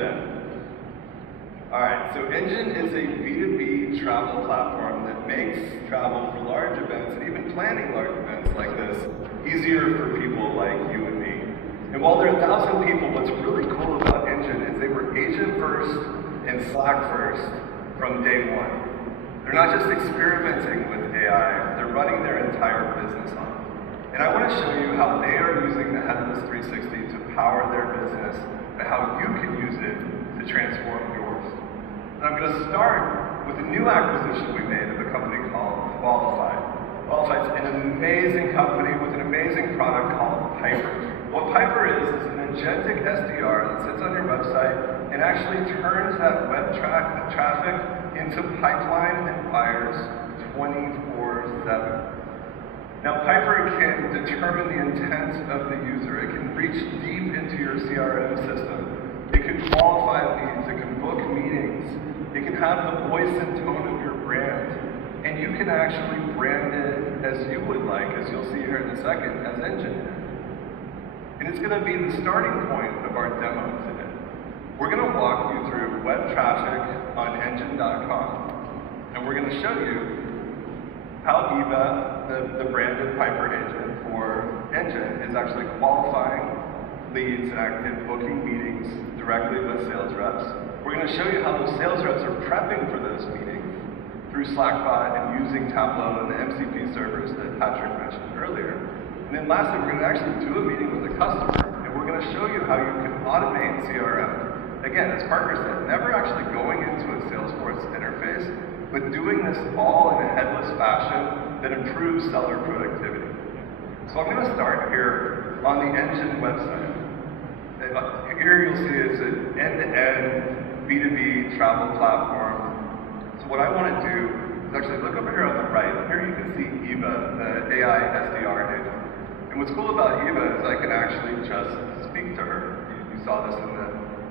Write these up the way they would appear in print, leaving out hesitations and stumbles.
in. All right, so Engine is a B2B travel platform that makes travel for large events and even planning large events like this easier for people like you and me. And while there are 1,000 people, what's really cool about Engine is they were agent first and Slack first from day one. They're not just experimenting with AI, they're running their entire business on it. And I want to show you how they are using the Headless 360 to power their business and how you can use it to transform yours. And I'm going to start with a new acquisition we made of a company called Qualified. Qualified's an amazing company with an amazing product called Piper. What Piper is an agentic SDR that sits on your website and actually turns that web traffic into pipeline and buyers 24/7. Now, Piper can determine the intent of the user. It can reach deep into your CRM system. It can qualify leads. It can book meetings. It can have the voice and tone of your brand. And you can actually brand it as you would like, as you'll see here in a second, as Engine. And it's going to be the starting point of our demo today. We're going to walk you through web traffic on engine.com. And we're going to show you how Eva, the branded Piper agent for Engine, is actually qualifying leads and booking meetings directly with sales reps. We're going to show you how those sales reps are prepping for those meetings through Slackbot and using Tableau and the MCP servers that Patrick mentioned earlier. And then lastly, we're going to actually do a meeting with a customer, and we're going to show you how you can automate CRM. Again, as Parker said, never actually going into a Salesforce interface, but doing this all in a headless fashion that improves seller productivity. So I'm going to start here on the Engine website. Here you'll see it's an end-to-end B2B travel platform. So what I want to do is actually look over here on the right. Here you can see Eva, the AI SDR agent. And what's cool about Eva is I can actually just speak to her. You saw this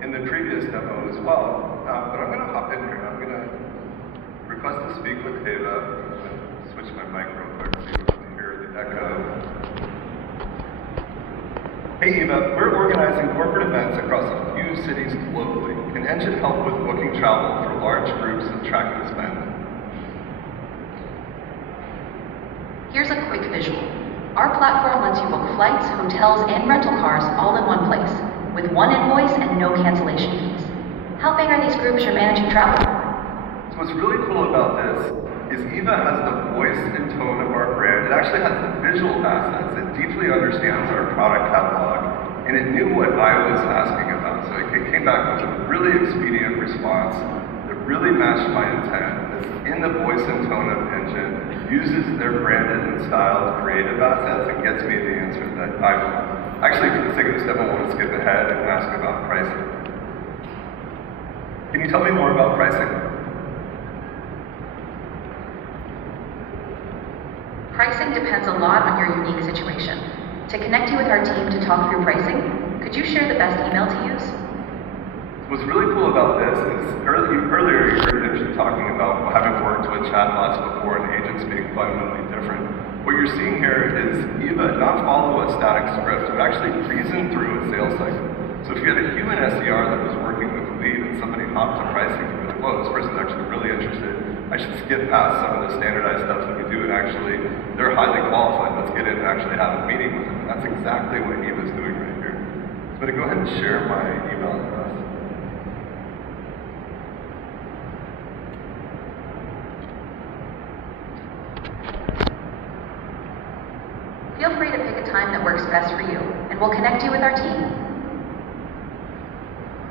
in the previous demo as well. But I'm going to hop in here. I'm going to request to speak with Eva. I'm going to switch my mic real quick so you can hear the echo. Hey Eva, we're organizing corporate events across a few cities globally. Can Engine help with booking travel for large groups and tracking spend? Here's a quick visual. Our platform lets you book flights, hotels, and rental cars all in one place, with one invoice and no cancellation fees. How big are these groups you're managing travel? So what's really cool about this is Eva has the voice and tone of our brand. It actually has the visual assets. It deeply understands our product catalog, and it knew what I was asking about. So it came back with a really expedient response that really matched my intent. It's in the voice and tone of Engine, uses their branded and styled creative assets, and gets me the answer that I want. Actually, for the sake of this demo, I want to skip ahead and ask about pricing. Can you tell me more about pricing? Pricing depends a lot on your unique situation. To connect you with our team to talk through pricing, could you share the best email to use? What's really cool about this is earlier you heard Engine talking about having worked with chatbots before and agents being fundamentally different. What you're seeing here is Eva not follow a static script, but actually reason through a sales cycle. So if you had a human SDR that was working with a lead and somebody hopped to pricing, you're like, whoa, this person's actually really interested. I should skip past some of the standardized stuff that we do, and actually, they're highly qualified. Let's get in and actually have a meeting with them. And that's exactly what Eva's doing right here. So I'm going to go ahead and share my email address. Feel free to pick a time that works best for you, and we'll connect you with our team.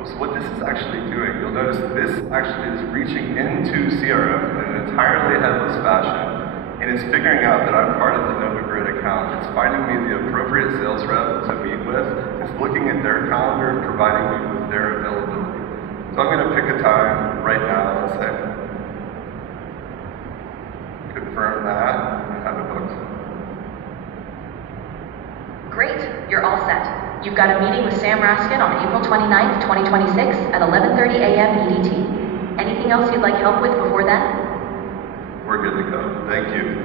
So what this is actually doing, you'll notice this actually is reaching into CRM in an entirely headless fashion, and it's figuring out that I'm part of the NovaGrid account. It's finding me the appropriate sales rep to meet with. It's looking at their calendar and providing me with their availability. So I'm going to pick a time right now, let's say. Confirm that and have it booked. Great, you're all set. You've got a meeting with Sam Raskin on April 29th, 2026 at 11:30 a.m. EDT. Anything else you'd like help with before then? We're good to go. Thank you.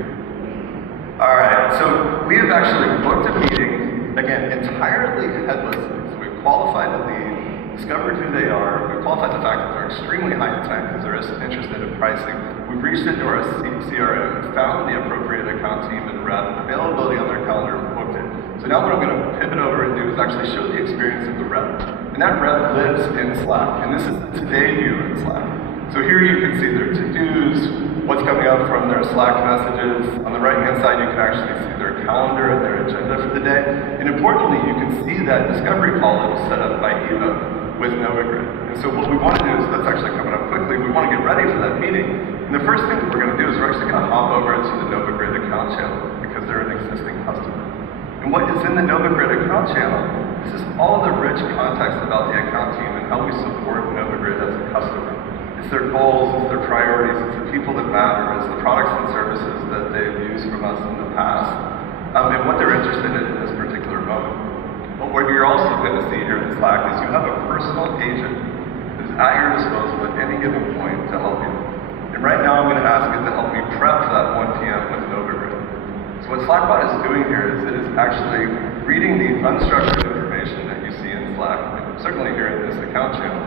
All right, so we have actually booked a meeting, again, entirely headlessly. So we've qualified the lead, discovered who they are, we've qualified the fact that they're extremely high intent because they're interested in pricing. We've reached into our CRM, found the appropriate account team and rep, availability on their calendar, and booked it. So now what I'm going to pivot over and do is actually show the experience of the rep. And that rep lives in Slack, and this is the today view in Slack. So here you can see their to-dos, what's coming up from their Slack messages. On the right-hand side, you can actually see their calendar and their agenda for the day. And importantly, you can see that discovery call that was set up by Eva with NovaGrid. And so what we want to do is, that's actually coming up quickly, we want to get ready for that meeting. And the first thing that we're going to do is we're actually going to hop over to the NovaGrid account channel because they're an existing customer. And what is in the NovaGrid account channel, this is all the rich context about the account team and how we support NovaGrid as a customer. It's their goals, it's their priorities, it's the people that matter, it's the products and services that they've used from us in the past, and what they're interested in this particular moment. But what you're also going to see here in Slack is you have a personal agent that is at your disposal at any given point to help you. And right now I'm going to ask it to help me prep for that 1 p.m. with NovaGrid. So what Slackbot is doing here is it is actually reading the unstructured information that you see in Slack, certainly here in this account channel.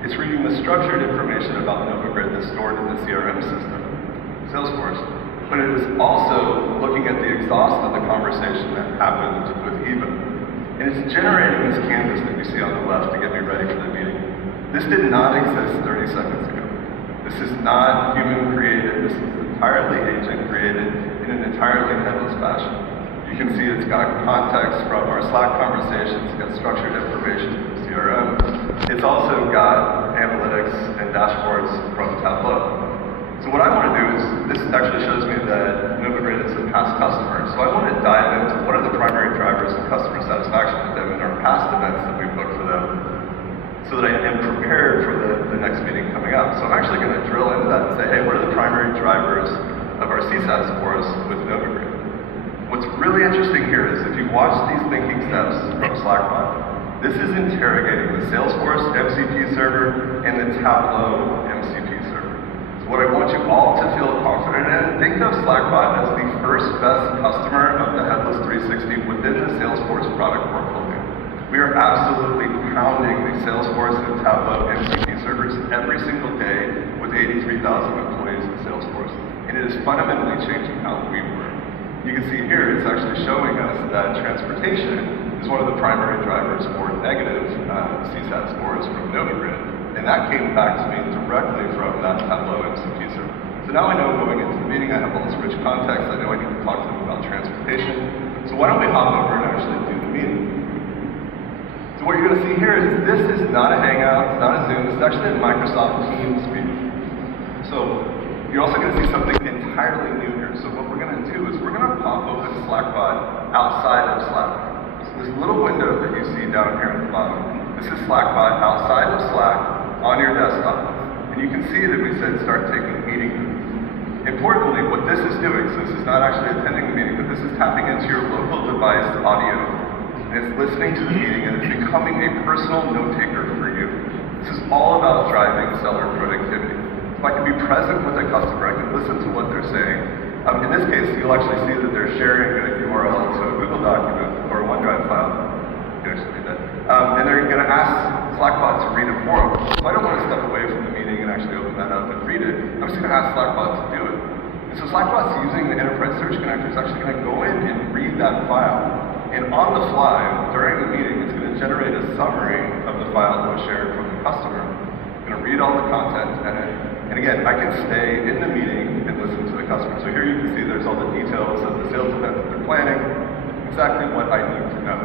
It's reading the structured information about NovaGrid that's stored in the CRM system, Salesforce. But it is also looking at the exhaust of the conversation that happened with Eva. And it's generating this canvas that you see on the left to get me ready for the meeting. This did not exist 30 seconds ago. This is not human created. This is entirely agent created in an entirely headless fashion. You can see it's got context from our Slack conversations, it's got structured information from CRM. It's also got analytics and dashboards from Tableau. So what I want to do is, this actually shows me that NovaGrid is a past customer. So I want to dive into what are the primary drivers of customer satisfaction with them in our past events that we've booked for them, so that I am prepared for the next meeting coming up. So I'm actually going to drill into that and say, hey, what are the primary drivers of our CSAT scores with NovaGrid? What's really interesting here is if you watch these thinking steps from Slackbot, this is interrogating the Salesforce MCP server and the Tableau MCP server. So what I want you all to feel confident in, think of Slackbot as the first best customer of the Headless 360 within the Salesforce product portfolio. We are absolutely pounding the Salesforce and Tableau MCP servers every single day with 83,000 employees in Salesforce. And it is fundamentally changing how we work. You can see here, it's actually showing us that transportation is one of the primary drivers for negative CSAT scores from NovaGrid. And that came back to me directly from that Tableau MCP server. So now I know going into the meeting, I have all this rich context, I know I need to talk to them about transportation. So why don't we hop over and actually do the meeting? So what you're going to see here is this is not a Hangout, it's not a Zoom, this is actually a Microsoft Teams meeting. So you're also going to see something entirely new here. So what we're going to do is we're going to pop open Slackbot outside of Slack. So this little window that you see down here at the bottom, this is Slackbot outside of Slack on your desktop. And you can see that we said start taking meeting notes. Importantly, what this is doing, so this is not actually attending the meeting, but this is tapping into your local device audio. And it's listening to the meeting and it's becoming a personal note taker for you. This is all about driving seller productivity. If I can be present with a customer, I can listen to what they're saying. In this case, you'll actually see that they're sharing a URL to a Google document or a OneDrive file. You can actually read that. And they're going to ask Slackbot to read it for them. So I don't want to step away from the meeting and actually open that up and read it. I'm just going to ask Slackbot to do it. And so Slackbot's using the Enterprise Search Connector. It's actually going to go in and read that file. And on the fly, during the meeting, it's going to generate a summary of the file that was shared from the customer. I'm going to read all the content and again, I can stay in the meeting and listen to the customer. So here you can see there's all the details of the sales event that they're planning, exactly what I need to know.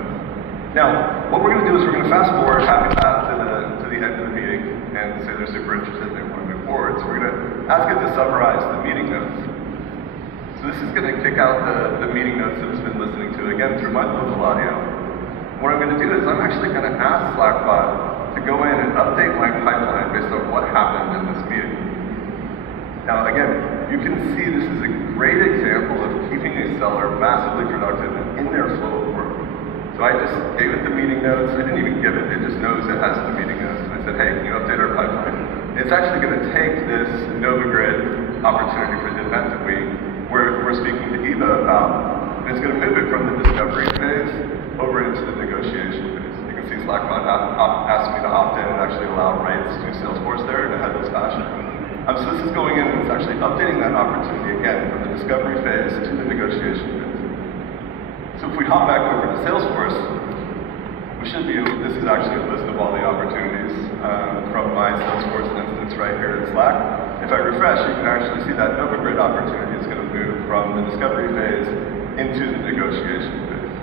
Now, what we're going to do is we're going to fast forward half an hour to the end of the meeting and say they're super interested and they want to move forward. So we're going to ask it to summarize the meeting notes. So this is going to kick out the meeting notes that it's been listening to, again, through my local audio. What I'm going to do is I'm actually going to ask Slackbot to go in and update my pipeline based on what happened in this meeting. Now again, you can see this is a great example of keeping a seller massively productive in their flow of work. So I just gave it the meeting notes. I didn't even give it, it just knows it has the meeting notes. And I said, hey, can you update our pipeline? And it's actually going to take this NovaGrid opportunity for the event that we're speaking to Eva about, and it's going to move it from the discovery phase over into the negotiation phase. You can see Slackbot asked me to opt in and actually allow rights to Salesforce there in a headless fashion. So this is going in and it's actually updating that opportunity again from the discovery phase to the negotiation phase. So if we hop back over to Salesforce, we should be, this is actually a list of all the opportunities from my Salesforce instance right here in Slack. If I refresh, you can actually see that NovaGrid opportunity is going to move from the discovery phase into the negotiation phase.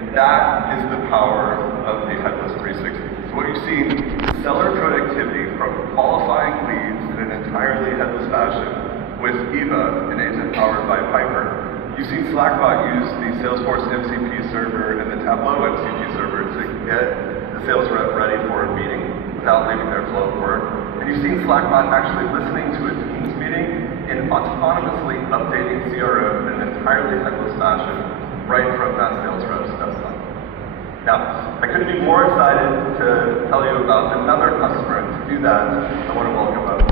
And that is the power of the headless 360. So what you've seen is seller productivity from qualifying leads in an entirely headless fashion with Eva, an agent powered by Piper. You've seen Slackbot use the Salesforce MCP server and the Tableau MCP server to get the sales rep ready for a meeting without leaving their flow of work. And you've seen Slackbot actually listening to a Teams meeting and autonomously updating CRM in an entirely headless fashion right from that sales rep's desktop. Now, I couldn't be more excited to tell you about another customer, and to do that, I want to welcome up